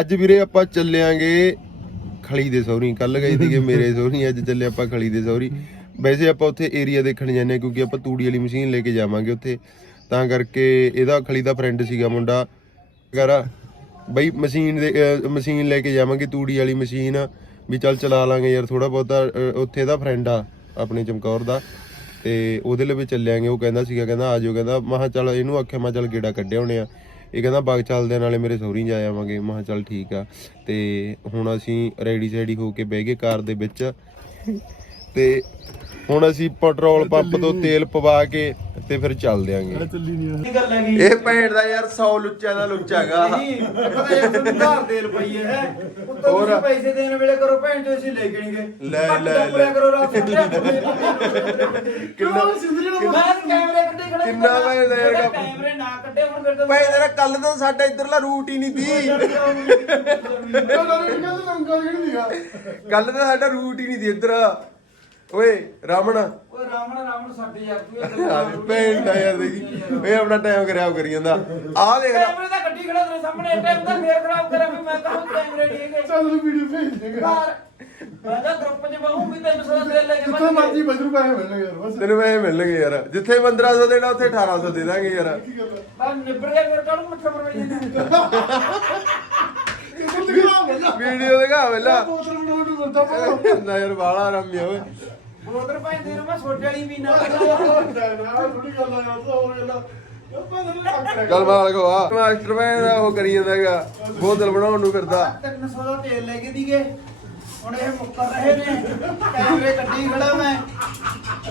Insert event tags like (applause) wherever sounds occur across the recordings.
ਅੱਜ ਵੀਰੇ ਆਪਾਂ ਚੱਲਿਆਂਗੇ ਖਲੀ ਦੇ ਸੌਰੀ ਕੱਲ ਗਏ ਸੀਗੇ (laughs) ਮੇਰੇ ਸੌਰੀ ਅੱਜ ਚੱਲੇ ਆਪਾਂ ਖਲੀ ਦੇ ਸੌਰੀ ਵੈਸੇ ਆਪਾਂ ਉੱਥੇ ਏਰੀਆ ਦੇਖਣ ਜਾਂਦੇ ਕਿਉਂਕਿ ਆਪਾਂ ਤੂੜੀ ਵਾਲੀ ਮਸ਼ੀਨ ਲੈ ਕੇ ਜਾਵਾਂਗੇ ਉੱਥੇ। ਤਾਂ ਕਰਕੇ ਇਹਦਾ ਖਲੀ ਦਾ ਫਰੈਂਡ ਸੀਗਾ ਮੁੰਡਾ। ਵਗੈਰਾ ਬਈ ਮਸ਼ੀਨ ਦੇ ਮਸ਼ੀਨ ਲੈ ਕੇ ਜਾਵਾਂਗੇ ਤੂੜੀ ਵਾਲੀ ਮਸ਼ੀਨ। ਵੀ ਚੱਲ ਚਲਾ ਲਾਂਗੇ ਯਾਰ ਥੋੜਾ ਬਹੁਤਾ ਉੱਥੇ ਦਾ ਫਰੈਂਡ ਆ ਆਪਣੇ ਚਮਕੌਰ ਦਾ। ਤੇ ਉਹਦੇ ਲਈ ਵੀ ਚੱਲਿਆਂਗੇ। ਉਹ ਕਹਿੰਦਾ ਸੀਗਾ ਕਹਿੰਦਾ ਆ ਜਾਓ ਕਹਿੰਦਾ ਮੈਂ ਕਿਹਾ ਚੱਲ ਇਹਨੂੰ ਆਖਿਆ ਮੈਂ ਚੱਲ ਗੇੜਾ ਕੱਢਿਆ ਹੋਣੇ ਆ। ਇਹ ਕਹਿੰਦਾ ਬਾਗ ਚੱਲਦੇ ਨਾਲੇ ਮੇਰੇ ਸਹੁਰੀ ਜਾ ਆਵਾਂਗੇ। ਮੈਂ ਕਿਹਾ ਚੱਲ ਠੀਕ ਆ। ਤੇ ਹੁਣ ਅਸੀਂ ਰੈਡੀ ਸੈਡੀ ਹੋ ਕੇ ਬਹਿ ਗਏ ਕਾਰ ਦੇ ਵਿੱਚ। ਤੇ ਹੁਣ ਅਸੀਂ ਪੈਟਰੋਲ ਪੰਪ ਤੋਂ ਤੇਲ ਪਵਾ ਕੇ ਤੇ ਫਿਰ ਚੱਲਦੇ ਆਂਗੇ ਚੱਲੀ ਨਹੀਂ ਕੀ ਗੱਲ ਹੈਗੀ? ਇਹ ਭੈਣ ਦਾ ਯਾਰ 100 ਲੁੱਚਿਆਂ ਦਾ ਲੁੱਚਾ ਹੈਗਾ ਨਹੀਂ ਪਤਾ ਇਹ ਤੁਹਾਨੂੰ ਧਾਰ ਦੇਲ ਪਈ ਹੈ ਹੈਂ। ਉੱਤੋਂ ਹੋਰ? ਤੁਸੀਂ ਪੈਸੇ ਦੇਣ ਵੇਲੇ ਕਰੋ ਭੈਣ ਜੋ ਅਸੀਂ ਲੈ ਕੇ ਨਹੀਂ ਗਏ। ਲੈ, ਘੱਟ ਲੈ, ਤਾਂ ਪੂਰਾ ਲੈ। ਕਰੋ ਰਾਤ ਨੂੰ। ਕਿੰਨਾ ਮੈਂ ਕੈਮਰੇ ਕੱਢੇ ਖੜੇ ਕਿੰਨਾ ਪੈਸੇ ਦਾ ਯਾਰ ਕੰਮ? ਕੈਮਰੇ ਨਾ ਕੱਢੇ ਹੁਣ ਫਿਰ ਤਾਂ ਭਾਈ ਤੇਰਾ ਕੱਲ ਤੋਂ ਸਾਡਾ ਇਧਰਲਾ ਰੂਟ ਹੀ ਨਹੀਂ ਦੀ ਕੱਲ ਤਾਂ ਸਾਡਾ ਰੂਟ ਹੀ ਨਹੀਂ ਦੀ ਇੱਧਰ। ਓਏ ਰਾਮਣ ਓਏ ਰਾਮਣ ਰਾਮਣ ਸਾਡੇ ਯਾਰ ਤੂੰ ਇਹ ਭੈਣ ਦਾ ਯਾਰ ਦੇਖੀ ਇਹ ਆਪਣਾ ਟਾਈਮ ਖਰਾਬ ਕਰੀ ਜਾਂਦਾ। ਆਹ ਦੇਖ ਲੈ। ਕੈਮਰੇ ਤਾਂ ਗੱਡੀ ਖੜਾ ਤੇਰੇ ਸਾਹਮਣੇ ਟਾਈਮ ਤਾਂ ਫੇਰ ਖਰਾਬ ਕਰਾਂ ਵੀ ਮੈਂ ਕਹਾਂ ਕੈਮਰੇ ਨਹੀਂ ਹੈਗੇ ਚੱਲ ਵੀਡੀਓ ਭੇਜ ਦੇਗਾ ਮੈਂ ਤਾਂ ਗਰੁੱਪ 'ਚ ਬਹੂੰਗੀ ਤੈਨੂੰ ਸਦਾ ਦੇ ਲੈ ਕੇ ਜਿੱਥੇ ਮਰਜ਼ੀ ਬਜਰੂ ਪੈਸੇ ਮਿਲਣਗੇ ਯਾਰ ਬਸ। ਤੈਨੂੰ ਪੈਸੇ ਮਿਲਣਗੇ ਯਾਰ। ਜਿੱਥੇ 1500 ਦੇਣਾ ਉੱਥੇ 1800 ਦੇ ਦਾਂਗੇ ਯਾਰ। ਹੈ? ਬਸ ਨਿਬੜ ਗਿਆ ਫਿਰ ਕਾਹਨੂੰ ਮੱਥਾ ਮਰਵਾਈ ਜਾਂਦਾ ਵੀਡੀਓ ਦਿਖਾ ਵੇਲਾ ਬੋਤਲ ਬਣਾਉਣ ਨੂੰ ਮਿਲਦਾ ਪਾ ਨਾ ਯਾਰ ਬਾਲਾ ਰਮਿਆ ਓਏ। ਉਧਰ ਭਾਈ ਦੇ ਨੂੰ ਮੈਂ ਛੋਟੇ ਵਾਲੀ ਵੀ ਨਾ ਥੋੜੀ ਗੱਲ ਆ ਯਾਰ ਹੋਰ ਗੱਲਾਂ ਆਪਾਂ ਤਾਂ ਲੱਗ ਰਿਹਾ ਚੱਲ ਮਾਲ ਕੋ ਆ। ਮਾਸਟਰ ਮੈਂ ਦਾ ਉਹ ਕਰੀ ਜਾਂਦਾਗਾ ਬੋਤਲ ਬਣਾਉਣ ਨੂੰ ਫਿਰਦਾ। 300 ਦਾ ਤੇਲ ਲੈ ਕੇ ਦੀਗੇ ਹੁਣ ਇਹ ਮੁੱਕਰ ਰਹੇ ਨੇ। ਕੈਮਰੇ ਕੱਢੀ ਖੜਾ ਮੈਂ।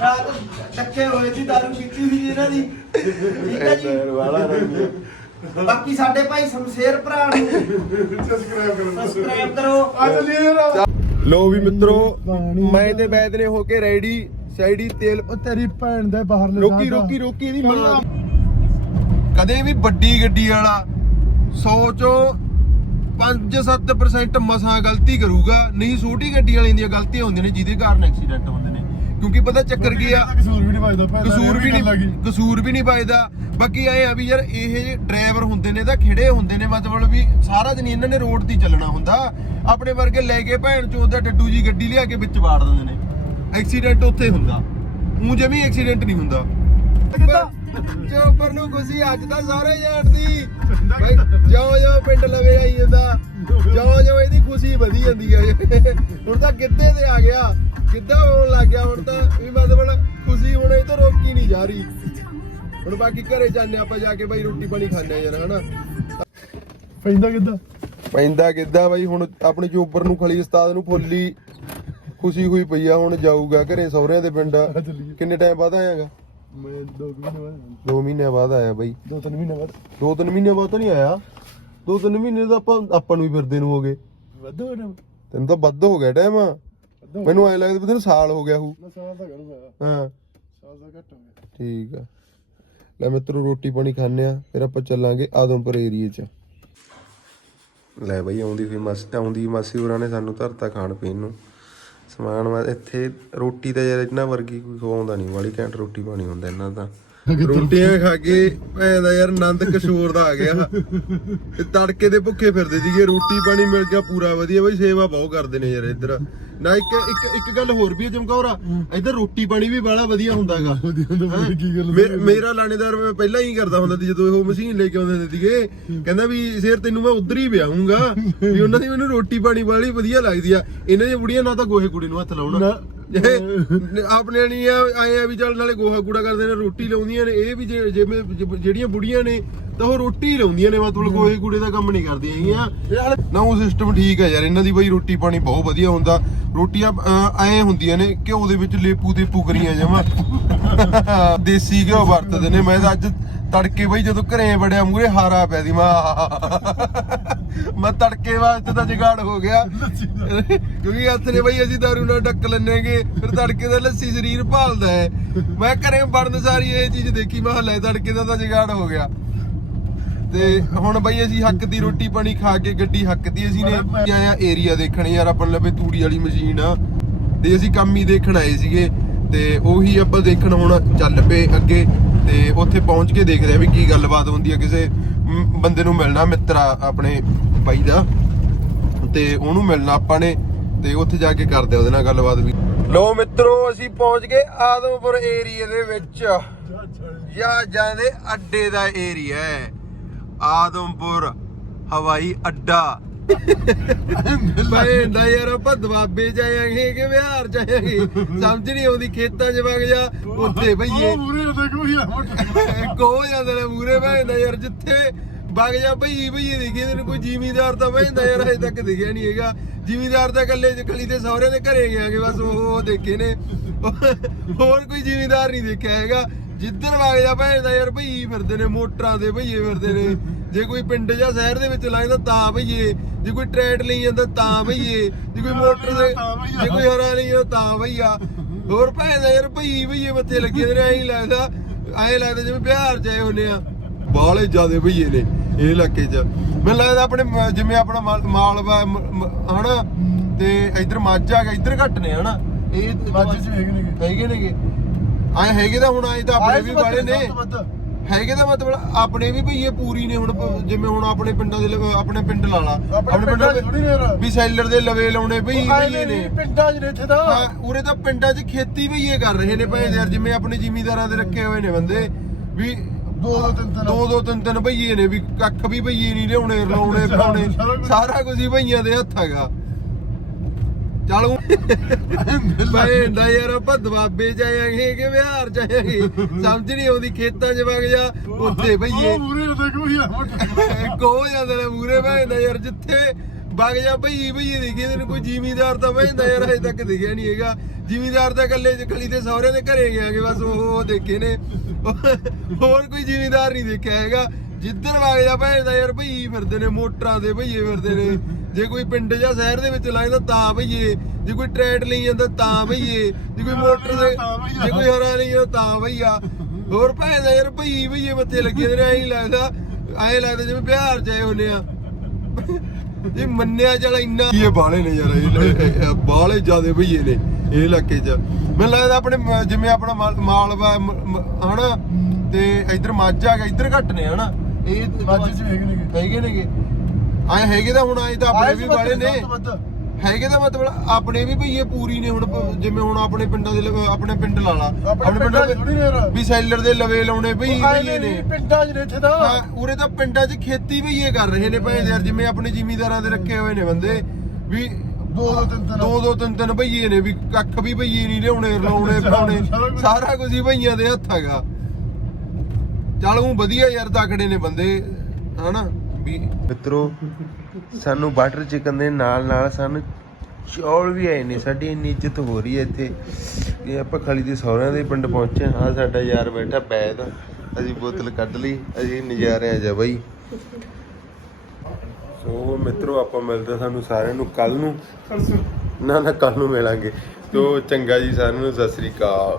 ਰਾਤ ਟੱਕੇ ਹੋਏ ਸੀ ਦਾਰੂ ਪੀਤੀ ਸੀ ਇਹਨਾਂ ਦੀ। ਠੀਕ ਹੈ ਜੀ? ਯਾਰ ਬਾਲਾ ਰਮਿਆ ਬਾਕੀ ਸਾਡੇ ਭਾਈ ਸ਼ਮਸ਼ੇਰ ਭਰਾ ਨੂੰ (laughs) ਸਬਸਕ੍ਰਾਈਬ ਕਰੋ। ਸਬਸਕ੍ਰਾਈਬ ਕਰੋ। ਆ ਚੱਲੀਏ ਯਾਰ ਲੋ ਵੀ ਮਿੱਤਰੋ ਮੈਂ ਤੇ ਬੈਦ ਨੇ ਹੋ ਕੇ ਰੈਡੀ ਸਾਈਡੀ ਤੇਲ ਉਹ ਤੇਰੀ ਭੈਣ ਦੇ ਬਾਹਰਲੇ ਰੋਕੀ ਰੋਕੀ ਰੋਕੀ ਇਹਦੀ ਮਾਂ। ਕਦੇ ਵੀ ਵੱਡੀ ਗੱਡੀ ਵਾਲਾ 100 ਚੋਂ 5-7% ਮਸਾਂ ਗਲਤੀ ਕਰੂਗਾ। ਨਹੀਂ ਛੋਟੀ ਗੱਡੀ ਵਾਲਿਆਂ ਦੀਆਂ ਗਲਤੀਆਂ ਹੁੰਦੀਆਂ ਨੇ ਜਿਹਦੇ ਕਾਰਨ ਐਕਸੀਡੈਂਟ ਹੁੰਦੇ ਨੇ। ਕਿਉਂਕਿ ਪਤਾ ਚੱਕਰ ਕੀ ਆ? ਕਸੂਰ ਵੀ ਨਹੀਂ ਵੱਜਦਾ ਕਸੂਰ ਵੀ। ਨਹੀਂ ਕਸੂਰ ਵੀ ਨਹੀਂ ਵੱਜਦਾ ਬਾਕੀ ਐ ਆ ਵੀ ਯਾਰ ਇਹ ਡਰਾਈਵਰ ਹੁੰਦੇ ਨੇ ਤਾਂ ਖਿੜੇ ਹੁੰਦੇ ਨੇ ਮਤਲਬ ਵੀ ਸਾਰਾ ਦਿਨ ਇਹਨਾਂ ਨੇ ਰੋਡ ਤੇ ਚੱਲਣਾ ਹੁੰਦਾ। ਆਪਣੇ ਵਰਗੇ ਲੈ ਕੇ ਭੈਣ ਚੋਦ ਦਾ ਡੱਡੂ ਜੀ ਗੱਡੀ ਲਿਆ ਕੇ ਵਿੱਚ ਵਾੜ ਦਿੰਦੇ ਨੇ। ਐਕਸੀਡੈਂਟ ਉੱਥੇ ਹੁੰਦਾ। ਉਹ ਜਮੀ ਐਕਸੀਡੈਂਟ ਨਹੀਂ ਹੁੰਦਾ। ਚੋਪਰ ਨੂੰ ਖੁਸ਼ੀ ਅੱਜ ਤਾਂ ਸਾਰੇ ਜਾਣ ਦੀ। ਬਈ ਜਿਉਂ ਜਿਉਂ ਪਿੰਡ ਲਵੇ ਆਈ ਜਾਂਦਾ ਜਿਉਂ ਜਿਉਂ ਇਹਦੀ ਖੁਸ਼ੀ ਵਧੀ ਜਾਂਦੀ ਹੈ। ਹੁਣ ਤਾਂ ਗਿੱਧੇ ਤੇ ਆ ਗਿਆ। ਗਿੱਧਾ ਹੋਣ ਲੱਗ ਗਿਆ। ਹੁਣ ਤਾਂ ਵੀ ਮਤਲਬ ਖੁਸ਼ੀ ਹੁਣ ਇਹ ਤੋਂ ਰੋਕੀ ਨਹੀਂ ਜਾ ਰਹੀ। ਹੁਣ ਬਾਕੀ ਘਰੇ ਜਾਂਦੇ ਆਪਾਂ ਜਾ ਕੇ ਬਾਈ ਰੋਟੀ ਪਾਣੀ ਆ ਯਾਰ ਹਨਾ? ਪੈਂਦਾ ਕਿੱਦਾਂ ਪੈਂਦਾ ਕਿੱਦਾਂ ਬਾਈ? ਹੁਣ ਆਪਣੇ ਚੋਪਰ ਨੂੰ ਖਲੀ ਉਸਤਾਦ ਨੂੰ ਫੁੱਲੀ ਖੁਸ਼ੀ ਹੋਈ ਪਈ ਆ ਹੁਣ ਜਾਊਗਾ ਘਰੇ ਸਹੁਰਿਆਂ ਦੇ ਪਿੰਡ। ਕਿੰਨੇ ਟਾਈਮ ਬਾਅਦ ਆਇਆਗਾ? ਮੈਂ ਦੋ ਕੁ ਮਹੀਨੇ ਬਾਅਦ 2 ਆਇਆ ਬਾਈ। ਦੋ ਤਿੰਨ ਮਹੀਨੇ ਬਾਅਦ। ਦੋ ਤਿੰਨ ਮਹੀਨੇ ਬਾਅਦ ਤਾਂ ਨਹੀਂ ਆਇਆ। ਮਹੀਨੇ ਆਪਾਂ ਆਪਾਂ ਨੂੰ ਵੀ ਫਿਰਦੇ ਨੂੰ ਹੋ ਗਏ। ਵੱਧ ਹੋ ਨਾ। ਤੈਨੂੰ ਤਾਂ ਵੱਧ ਹੋ ਗਿਆ ਟਾਈਮ ਮੈਨੂੰ ਐ ਲੱਗਦਾ ਤੈਨੂੰ ਸਾਲ ਹੋ ਗਿਆ ਹੂ। ਨਾ ਸਾਲ ਦਾ ਕਰੂਗਾ ਹਾਂ ਸਾਲ ਦਾ ਘੱਟ ਹੋ ਗਿਆ। ਠੀਕ ਆ। ਲੈ ਮਿੱਤਰੋ ਰੋਟੀ ਪਾਣੀ ਖਾਣੇ ਆ ਫਿਰ ਆਪਾਂ ਚੱਲਾਂਗੇ ਆਦਮਪੁਰ ਏਰੀਏ 'ਚ। ਲੈ ਬਈ ਆਉਂਦੀ ਹੋਈ ਮਾਸੀ ਆਉਂਦੀ ਮਾਸੀ ਹੋਰਾਂ ਨੇ ਸਾਨੂੰ ਧਰਤਾ ਖਾਣ ਪੀਣ ਨੂੰ। ਸਮਾਨ ਵਾ ਇੱਥੇ ਰੋਟੀ ਤਾਂ ਯਾਰ ਇਹਨਾਂ ਵਰਗੀ ਕੋਈ ਖਵਾਉਂਦਾ ਨਹੀਂ ਵਾਲੀ ਘੈਂਟ ਰੋਟੀ ਪਾਣੀ ਹੁੰਦਾ ਇਹਨਾਂ ਦਾ। ਰੋਟੀਆਂ ਖਾ ਕੇ ਭੈਣ ਦਾ ਯਾਰ ਆਨੰਦ ਕਿਸ਼ੋਰ ਦਾ ਆ ਗਿਆ। ਤੇ ਤੜਕੇ ਦੇ ਭੁੱਖੇ ਫਿਰਦੇ ਸੀਗੇ ਰੋਟੀ ਪਾਣੀ ਮਿਲ ਗਿਆ ਪੂਰਾ ਵਧੀਆ ਬਈ ਸੇਵਾ ਬਹੁਤ ਕਰਦੇ ਨੇ ਯਾਰ ਇੱਧਰ। ਨਾ ਇੱਕ ਇੱਕ ਇੱਕ ਗੱਲ ਹੋਰ ਵੀ ਹੈ ਚਮਕੌਰਾ ਇੱਧਰ ਰੋਟੀ ਪਾਣੀ ਵੀ ਬਾਲਾ ਵਧੀਆ ਹੁੰਦਾਗਾ। ਕੀ ਗੱਲ ਮੇਰਾ ਲਾਣੇਦਾਰ ਮੈਂ ਪਹਿਲਾਂ ਹੀ ਕਰਦਾ ਹੁੰਦਾ ਸੀ ਜਦੋਂ ਉਹ ਮਸ਼ੀਨ ਲੈ ਕੇ ਆਉਂਦੇ ਸੀਗੇ। ਕਹਿੰਦਾ ਵੀ ਸ਼ੇਰ ਤੈਨੂੰ ਮੈਂ ਉਧਰ ਹੀ ਵਿਆਹੂੰਗਾ ਵੀ ਉਹਨਾਂ ਦੀ ਮੈਨੂੰ ਰੋਟੀ ਪਾਣੀ ਵਾਲੀ ਵਧੀਆ ਲੱਗਦੀ ਆ। ਇਹਨਾਂ ਦੀਆਂ ਬੁੜੀਆਂ ਨਾ ਤਾਂ ਗੋਹੇ ਕੂੜੇ ਨੂੰ ਹੱਥ ਲਾਉਣਾ। ਨਾ। ਆਪਣੇ ਨਹੀਂ ਆ, ਆਏ ਆ ਵੀ ਚੱਲ ਨਾਲੇ ਗੋਹਾ ਕੂੜਾ ਕਰਦੇ ਨੇ, ਰੋਟੀ ਲਾਉਂਦੀਆਂ ਨੇ। ਇਹ ਵੀ ਜੇ- ਜਿਵੇਂ ਜਿਹੜੀਆਂ ਬੁੜੀਆਂ ਨੇ, ਤਾਂ ਉਹ ਰੋਟੀ ਲਾਉਂਦੀਆਂ ਨੇ ਮਤਲਬ ਗੋਹੇ ਕੂੜੇ ਦਾ ਕੰਮ ਨਹੀਂ ਕਰਦੀਆਂ ਹੈਗੀਆਂ। ਨਾ ਉਹ ਸਿਸਟਮ ਠੀਕ ਹੈ ਯਾਰ, ਇਹਨਾਂ ਦੀ ਬਈ ਰੋਟੀ ਪਾਣੀ ਬਹੁਤ ਵਧੀਆ ਹੁੰਦਾ। ਰੋਟੀਆਂ ਐ ਹੁੰਦੀਆਂ ਨੇ, ਘਿਓ ਦੇ ਵਿੱਚ ਲੇਪੂ ਦੇ ਪੁਕਰੀਆਂ ਜਮਾ। ਦੇਸੀ ਘਿਓ ਵਰਤਦੇ ਨੇ। ਮੈਂ ਅੱਜ ਤੜਕੇ ਬਈ ਜਦੋਂ ਘਰੇ ਵੜਿਆ ਮੂਰੇ ਹਾਰਾ ਪਿਆ ਸੀ ਮੈਂ ਮੈਂ ਤੜਕੇ ਵਾਸਤੇ ਤਾਂ ਜਗਾੜ ਹੋ ਗਿਆ। ਕਿਉਂਕਿ ਹੱਥ ਨੇ ਬਈ ਅਸੀਂ ਦਾਰੂ ਨਾਲ ਡੱਕ ਲੈਣੇਗੇ ਫਿਰ ਤੜਕੇ ਦਾ ਲੱਸੀ ਸਰੀਰ ਭਾਲਦਾ ਹੈ। ਮੈਂ ਘਰੇ ਵੜਨ ਸਾਰੀ ਇਹ ਚੀਜ਼ ਦੇਖੀ ਮੈਂ ਹਲੇ ਤੜਕੇ ਦਾ ਤਾਂ ਜਗਾੜ ਹੋ ਗਿਆ। ਤੇ ਹੁਣ ਬਈ ਅਸੀਂ ਹੱਕ ਦੀ ਰੋਟੀ ਪਾਣੀ ਖਾ ਕੇ ਗੱਡੀ ਹੱਕਦੀ ਅਸੀਂ ਨੇ ਆਇਆ ਏਰੀਆ ਦੇਖਣ। ਯਾਰ ਆਪਾਂ ਲੱਭੇ ਤੂੜੀ ਵਾਲੀ ਮਸ਼ੀਨ ਆ। ਤੇ ਅਸੀਂ ਕੰਮ ਹੀ ਦੇਖਣ ਆਏ ਸੀਗੇ। ਤੇ ਉਹੀ ਆਪਾਂ ਦੇਖਣ ਹੁਣ ਚੱਲ ਪਏ ਅੱਗੇ। ਤੇ ਉੱਥੇ ਪਹੁੰਚ ਕੇ ਦੇਖਦੇ ਆ ਵੀ ਕੀ ਗੱਲਬਾਤ ਹੁੰਦੀ ਆ ਕਿਸੇ ਬੰਦੇ ਨੂੰ ਮਿਲਣਾ ਮਿੱਤਰ ਆ ਆਪਣੇ ਬਾਈ ਦਾ ਤੇ ਉਹਨੂੰ ਮਿਲਣਾ ਆਪਾਂ ਨੇ ਤੇ ਉੱਥੇ ਜਾ ਕੇ ਕਰਦੇ ਆ ਉਹਦੇ ਨਾਲ ਗੱਲਬਾਤ ਵੀ। ਲੋ ਮਿੱਤਰੋ, ਅਸੀਂ ਪਹੁੰਚ ਗਏ ਆਦਮਪੁਰ ਏਰੀਆ ਦੇ ਵਿੱਚ। ਜਹਾਜ਼ਾਂ ਦੇ ਅੱਡੇ ਦਾ ਏਰੀਆ ਹੈ। ਆਦਮਪੁਰ ਹਵਾਈ ਅੱਡਾ। ਭੈਂਦਾ ਯਾਰ ਆਪਾਂ ਦਵਾਬੇ ਜਾਵਾਂਗੇ ਕਿ ਬਿਹਾਰ ਜਾਵਾਂਗੇ ਸਮਝ ਨਹੀਂ ਆਉਂਦੀ ਖੇਤਾਂ 'ਚ ਵਗ ਜਾ ਉੱਥੇ ਭਈਏ ਉਹ ਮੂਰੇ ਦੇਖੋ ਯਾਰ ਕੋ? ਜਾਂਦੇ ਨੇ ਮੂਰੇ ਭੈਂਦਾ ਯਾਰ ਜਿੱਥੇ ਵਗ ਜਾ ਭਈ ਭਈ ਦਿਖੇ ਤੈਨੂੰ ਕੋਈ ਜ਼ਿਮੀਦਾਰ ਤਾਂ ਭੈਂਦਾ ਯਾਰ ਅਜੇ ਤੱਕ ਦਿਖਿਆ ਨਹੀਂ ਹੈਗਾ। ਜ਼ਿਮੀਦਾਰ ਤਾਂ ਇਕੱਲੇ ਕਲੀ ਦੇ ਸਹੁਰੇ ਦੇ ਘਰੇ ਗਿਆਗੇ ਬਸ ਉਹ ਉਹ ਦੇਖੇ ਨੇ। ਹੋਰ ਕੋਈ ਜ਼ਿਮੀਦਾਰ ਨਹੀਂ ਦੇਖਿਆ ਹੈਗਾ। ਜਿੱਧਰ ਵਗ ਜਾ ਭੈਂਦਾ ਯਾਰ ਭਈ ਫਿਰਦੇ ਨੇ ਮੋਟਰਾਂ ਦੇ ਭਈਏ ਫਿਰਦੇ ਨੇ। ਜੇ ਕੋਈ ਪਿੰਡ ਜਾਂ ਸ਼ਹਿਰ ਦੇ ਵਿੱਚ ਲਾਇਦਾ ਤਾਂ ਭਈਏ। ਜੇ ਕੋਈ ਟਰੈਟ ਲਈ ਜਾਂਦਾ ਤਾਂ ਭਈਏ। ਜੇ ਕੋਈ ਮੋਟਰ ਦੇ ਜੇ ਕੋਈ ਹਰਾ ਲਈ ਜਾਂਦਾ ਤਾਂ ਭਈਆ। ਹੋਰ ਭੈਂਦਾ ਯਾਰ ਭਈ ਭਈਏ ਮੱਥੇ ਲੱਗੇ ਨੇ ਐਂ ਲੱਗਦਾ ਐਂ ਲੱਗਦਾ ਜਿਵੇਂ ਬਿਹਾਰ ਆਏ ਹੁੰਦੇ ਆ। ਬਾਹਲੇ ਜਿਆਦੇ ਭਈਏ ਨੇ ਇਹ ਇਲਾਕੇ 'ਚ। ਮੈਨੂੰ ਲੱਗਦਾ ਆਪਣੇ ਜਿਵੇਂ ਆਪਣਾ ਮਾਲ- ਮਾਲਵਾ ਹਨਾ? ਤੇ ਇਧਰ ਮਾਝਾ ਹੈਗਾ ਇਧਰ ਘੱਟ ਨੇ ਹਨਾ? ਇਹ ਮਾਝੇ 'ਚ ਹੈਗੇ ਨੇਗੇ। ਹੈਗੇ ਨੇਗੇ। ਆਏ ਹੈਗੇ ਤਾਂ ਹੁਣ ਆਏ ਤਾਂ ਆਪਣੇ ਵੀ ਵਾਲੇ ਨੇ। ਹੈਗੇ ਤਾਂ ਮਤਲਬ ਆਪਣੇ ਵੀ ਭਈਏ ਪੂਰੀ ਨੇ ਹੁਣ ਪ- ਜਿਵੇਂ ਹੁਣ ਆਪਣੇ ਪਿੰਡਾਂ ਦੇ ਲਵੇ- ਆਪਣੇ ਪਿੰਡ ਲਾ ਲਾ। ਆਪਣੇ ਪਿੰਡਾਂ ਥੋੜ੍ਹੀ ਨੇ ਯਾਰ। ਵੀ ਸੈਲਰ ਦੇ ਲਵੇ ਲਾਉਣੇ ਭਈ ਭਈਏ ਨੇ ਪਿੰਡਾਂ 'ਚ ਨੇ ਇੱਥੇ ਤਾਂ। ਹਾਂ ਉਰੇ ਤਾਂ ਪਿੰਡਾਂ 'ਚ ਖੇਤੀ ਭਈਏ ਕਰ ਰਹੇ ਨੇ ਭਾਵੇਂ ਯਾਰ ਜਿਵੇਂ ਆਪਣੇ ਜ਼ਿਮੀਂਦਾਰਾਂ ਦੇ ਰੱਖੇ ਹੋਏ ਨੇ ਬੰਦੇ ਵੀ ਦੋ ਦੋ ਤਿੰਨ ਤਿੰਨ। ਦੋ ਦੋ ਤਿੰਨ ਤਿੰਨ ਭਈਏ ਨੇ ਵੀ ਕੱਖ ਵੀ ਭਈਏ ਨਹੀਂ ਲਿਆਉਣੇ ਰਲਾਉਣੇ ਫਲਾਉਣੇ ਸਾਰਾ ਕੁਝ ਹੀ ਭਈਆਂ ਦੇ ਹੱਥ ਹੈਗਾ। ਚੱਲ ਭੈਂਦਾ ਯਾਰ ਆਪਾਂ ਦਵਾਬੇ ਜਾਵਾਂਗੇ ਕਿ ਬਿਹਾਰ ਜਾਵਾਂਗੇ ਸਮਝ ਨਹੀਂ ਆਉਂਦੀ ਖੇਤਾਂ 'ਚ ਵਗ ਜਾ ਉੱਥੇ ਭਈਏ ਉਹ ਮੂਰੇ ਦੇਖੋ ਯਾਰ ਕੋ ਜਾਂਦੇ ਨੇ ਮੂਰੇ ਭੈਂਦਾ ਯਾਰ ਜਿੱਥੇ ਵਗ ਜਾ ਭਈ ਭਈ ਦਿਖੇ ਤੈਨੂੰ ਕੋਈ ਜ਼ਿਮੀਦਾਰ ਤਾਂ ਭੈਂਦਾ ਯਾਰ ਅਜੇ ਤੱਕ ਦਿਖਿਆ ਨਹੀਂ ਹੈਗਾ। ਜ਼ਿਮੀਦਾਰ ਤਾਂ ਇਕੱਲੇ ਕਲੀ ਦੇ ਸਹੁਰੇ ਦੇ ਘਰੇ ਗਿਆਗੇ ਬਸ ਉਹ ਉਹ ਦੇਖੇ ਨੇ। ਹੋਰ ਕੋਈ ਜ਼ਿਮੀਦਾਰ ਨਹੀਂ ਦੇਖਿਆ ਹੈਗਾ। ਜਿੱਧਰ ਵਗ ਜਾ ਭੈਂਦਾ ਯਾਰ ਭਈ ਫਿਰਦੇ ਨੇ, ਮੋਟਰਾਂ ਦੇ ਭਈਏ ਫਿਰਦੇ ਨੇ। ਜੇ ਕੋਈ ਪਿੰਡ ਜਾਂ ਸ਼ਹਿਰ ਦੇ ਵਿੱਚ ਲਾਇਦਾ ਤਾਂ ਭਈਏ, ਜੇ ਕੋਈ ਟਰੈਟ ਲਈ ਜਾਂਦਾ ਤਾਂ ਭਈਏ, ਜੇ ਕੋਈ ਮੋਟਰ ਦੇ ਜੇ ਕੋਈ ਹਰਾ ਲਈ ਤਾਂ ਭਈਆ। ਹੋਰ ਭੈਂਦਾ ਯਾਰ ਭਈ ਭਈਏ ਮੱਥੇ ਲੱਗੇ ਨੇ, ਐਂ ਲੱਗਦਾ ਐਂ ਲੱਗਦਾ ਜਿਵੇਂ ਬਿਹਾਰ ਚ ਆਏ ਹੁੰਦੇ ਆ। ਇਹ ਮੰਨਿਆ ਚਲ ਇੰਨਾ ਇਹ ਬਾਲੇ ਨੇ ਯਾਰ, ਇਹ ਬਾਲੇ ਜਿਆਦੇ ਭਈਏ ਨੇ, ਇਹ ਇਲਾਕੇ 'ਚ। ਮੈਨੂੰ ਲੱਗਦਾ ਆਪਣੇ ਜਿਵੇਂ ਆਪਣਾ ਮਾਲਵਾ ਮ- ਹਨਾ? ਤੇ ਇਧਰ ਮਾਝਾ ਹੈਗਾ, ਇਧਰ ਘੱਟ ਨੇ, ਹਨਾ? ਇਹ ਮਾਝੇ 'ਚ ਹੈਗੇ ਨੇਗੇ। ਹੈਗੇ ਨੇਗੇ। ਆਏ ਹੈਗੇ ਤਾਂ ਹੁਣ ਆਏ ਤਾਂ ਆਪਣੇ ਵੀ ਵਾਲੇ ਨੇ। ਹੈਗੇ ਤਾਂ ਮਤਲਬ ਆਪਣੇ ਵੀ ਭਈਏ ਪੂਰੀ ਨੇ ਹੁਣ ਪ- ਜਿਵੇਂ ਹੁਣ ਆਪਣੇ ਪਿੰਡਾਂ ਦੇ ਲਵੇ- ਆਪਣੇ ਪਿੰਡ ਲਾ ਲਾ। ਆਪਣੇ ਪਿੰਡਾਂ 'ਚ ਥੋੜ੍ਹੀ ਨੇ ਯਾਰ। ਵੀ ਸੈਲਰ ਦੇ ਲਵੇ ਲਾਉਣੇ ਭਈ ਭਈਏ ਨੇ। ਪਿੰਡਾਂ 'ਚ ਨੇ ਇੱਥੇ ਤਾਂ। ਹਾਂ ਉਰੇ ਤਾਂ ਪਿੰਡਾਂ 'ਚ ਖੇਤੀ ਭਈਏ ਕਰ ਰਹੇ ਨੇ ਯਾਰ ਜਿਵੇਂ ਆਪਣੇ ਜ਼ਿਮੀਂਦਾਰਾਂ ਦੇ ਰੱਖੇ ਹੋਏ ਨੇ ਬੰਦੇ। ਵੀ ਦੋ ਦੋ ਤਿੰਨ ਤਿੰਨ। ਦੋ ਦੋ ਤਿੰਨ ਤਿੰਨ ਭਈਏ ਨੇ ਵੀ ਕੱਖ ਵੀ ਭਈਏ ਨਹੀਂ ਲਿਆਉਣੇ ਫਲਾਉਣੇ ਸਾਰਾ ਕੁਝ ਹੀ ਭਈਆਂ ਦੇ ਹੱਥ ਹੈਗਾ। ਚੱਲ ਉਹ ਵਧੀਆ ਯਾਰ ਤਕੜੇ ਨੇ ਬੰਦੇ ਹਨਾ? ਵੀ ਮਿੱਤਰੋ ਸਾਨੂੰ ਬਟਰ ਚਿਕਨ ਦੇ ਨਾਲ ਨਾਲ ਸਾਨੂੰ ਚੌਲ ਵੀ ਆਏ ਨੇ ਸਾਡੀ ਇੰਨੀ ਇੱਜ਼ਤ ਹੋ ਰਹੀ ਹੈ ਇੱਥੇ ਕਿ ਆਪਾਂ ਖਲੀ ਦੇ ਸਹੁਰਿਆਂ ਦੇ ਪਿੰਡ ਪਹੁੰਚੇ ਆ ਸਾਡਾ ਯਾਰ ਬੈਠਾ ਬੈਦ ਅਸੀਂ ਬੋਤਲ ਕੱਢ ਲਈ ਅਸੀਂ ਨਜ਼ਾਰਿਆਂ ਜਾ ਬਾਈ। ਸੋ ਮਿੱਤਰੋ ਆਪਾਂ ਮਿਲਦੇ ਸਾਨੂੰ ਸਾਰਿਆਂ ਨੂੰ ਕੱਲ ਨੂੰ। ਨਾ। ਨਾ ਕੱਲ ਨੂੰ ਮਿਲਾਂਗੇ। ਤੋ ਚੰਗਾ ਜੀ ਸਾਰਿਆਂ ਨੂੰ ਸਤਿ ਸ੍ਰੀ ਅਕਾਲ।